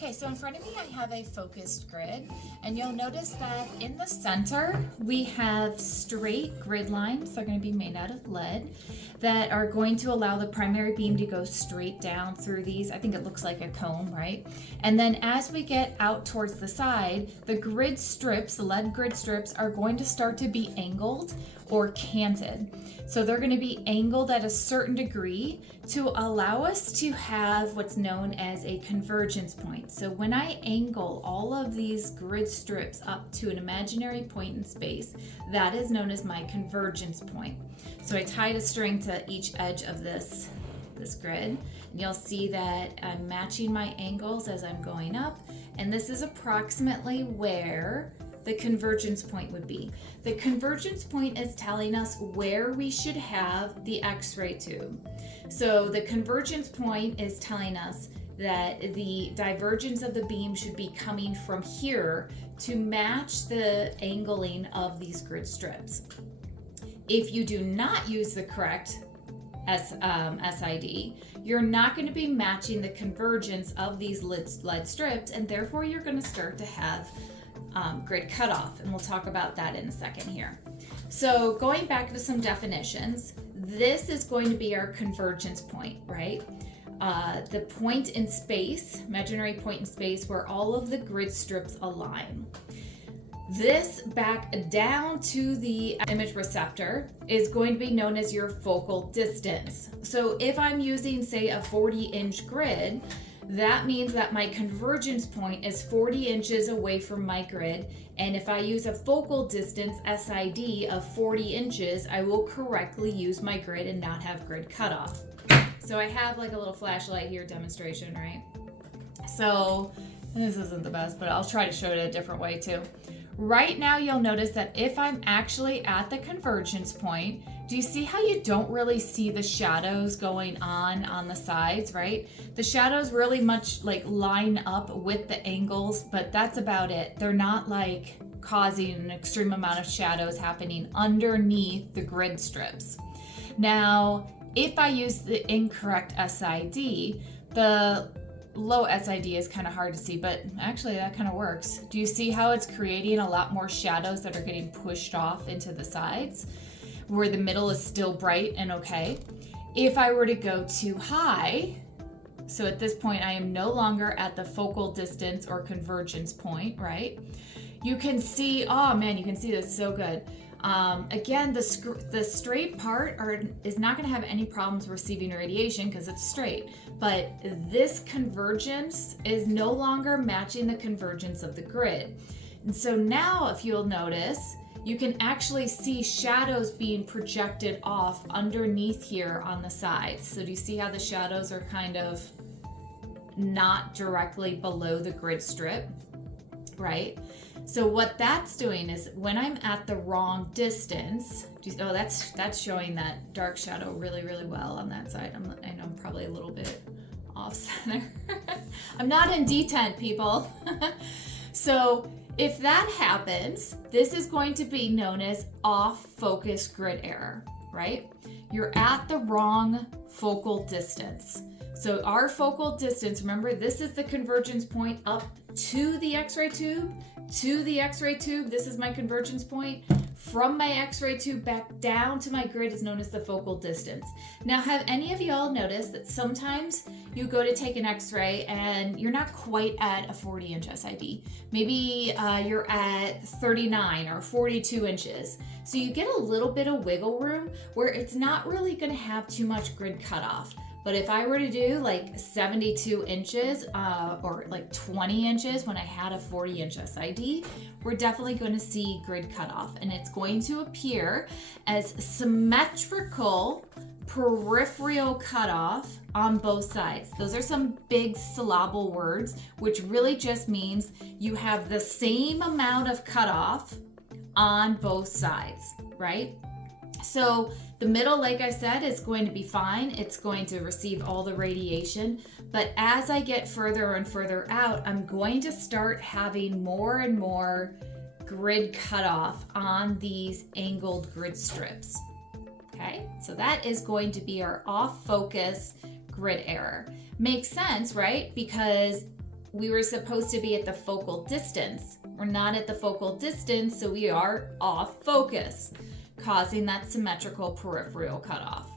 Okay, so in front of me I have a focused grid, and you'll notice that in the center we have straight grid lines. They're going to be made out of lead that are going to allow the primary beam to go straight down through these. I think it looks like a comb, right? And then as we get out towards the side, the grid strips, the lead grid strips, are going to start to be angled or canted. So they're going to be angled at a certain degree to allow us to have what's known as a convergence point. So when I angle all of these grid strips up to an imaginary point in space, that is known as my convergence point. So I tied a string to each edge of this grid, and you'll see that I'm matching my angles as I'm going up, and this is approximately where the convergence point would be. The convergence point is telling us where we should have the X-ray tube. So the convergence point is telling us that the divergence of the beam should be coming from here to match the angling of these grid strips. If you do not use the correct SID, you're not going to be matching the convergence of these lead strips, and therefore you're going to start to have grid cutoff, and we'll talk about that in a second here. So going back to some definitions, this is going to be our convergence point, right? The point in space, imaginary point in space, where all of the grid strips align. This back down to the image receptor is going to be known as your focal distance. So if I'm using, say, a 40-inch grid, that means that my convergence point is 40 inches away from my grid, and if I use a focal distance SID of 40 inches, I will correctly use my grid and not have grid cutoff. So I have like a little flashlight here demonstration, right? So this isn't the best, but I'll try to show it a different way too. Right now you'll notice that if I'm actually at the convergence point, do you see how you don't really see the shadows going on the sides, right? The shadows really much like line up with the angles, but that's about it. They're not like causing an extreme amount of shadows happening underneath the grid strips. Now, if I use the incorrect SID, the low SID is kind of hard to see, but actually that kind of works. Do you see how it's creating a lot more shadows that are getting pushed off into the sides, where the middle is still bright and okay? If I were to go too high, so at this point I am no longer at the focal distance or convergence point, right? You can see, oh man, you can see this so good. Again, the straight part is not going to have any problems receiving radiation because it's straight, but this convergence is no longer matching the convergence of the grid. And so now, if you'll notice, you can actually see shadows being projected off underneath here on the sides. So do you see how the shadows are kind of not directly below the grid strip, right? So what that's doing is when I'm at the wrong distance, oh, that's showing that dark shadow really, really well on that side. I know I'm probably a little bit off center. I'm not in D10, people. So if that happens, this is going to be known as off-focus grid error, right? You're at the wrong focal distance. So our focal distance, remember, this is the convergence point up to the X-ray tube, this is my convergence point. From my X-ray tube back down to my grid is known as the focal distance. Now, have any of y'all noticed that sometimes you go to take an X-ray and you're not quite at a 40-inch SID? Maybe you're at 39 or 42 inches. So you get a little bit of wiggle room where it's not really going to have too much grid cutoff. But if I were to do like 72 inches or like 20 inches when I had a 40-inch SID, we're definitely going to see grid cutoff, and it's going to appear as symmetrical peripheral cutoff on both sides. Those are some big syllable words, which really just means you have the same amount of cutoff on both sides, right? So the middle, like I said, is going to be fine. It's going to receive all the radiation. But as I get further and further out, I'm going to start having more and more grid cutoff on these angled grid strips. Okay, so that is going to be our off-focus grid error. Makes sense, right? Because we were supposed to be at the focal distance. We're not at the focal distance, so we are off focus, causing that symmetrical peripheral cutoff.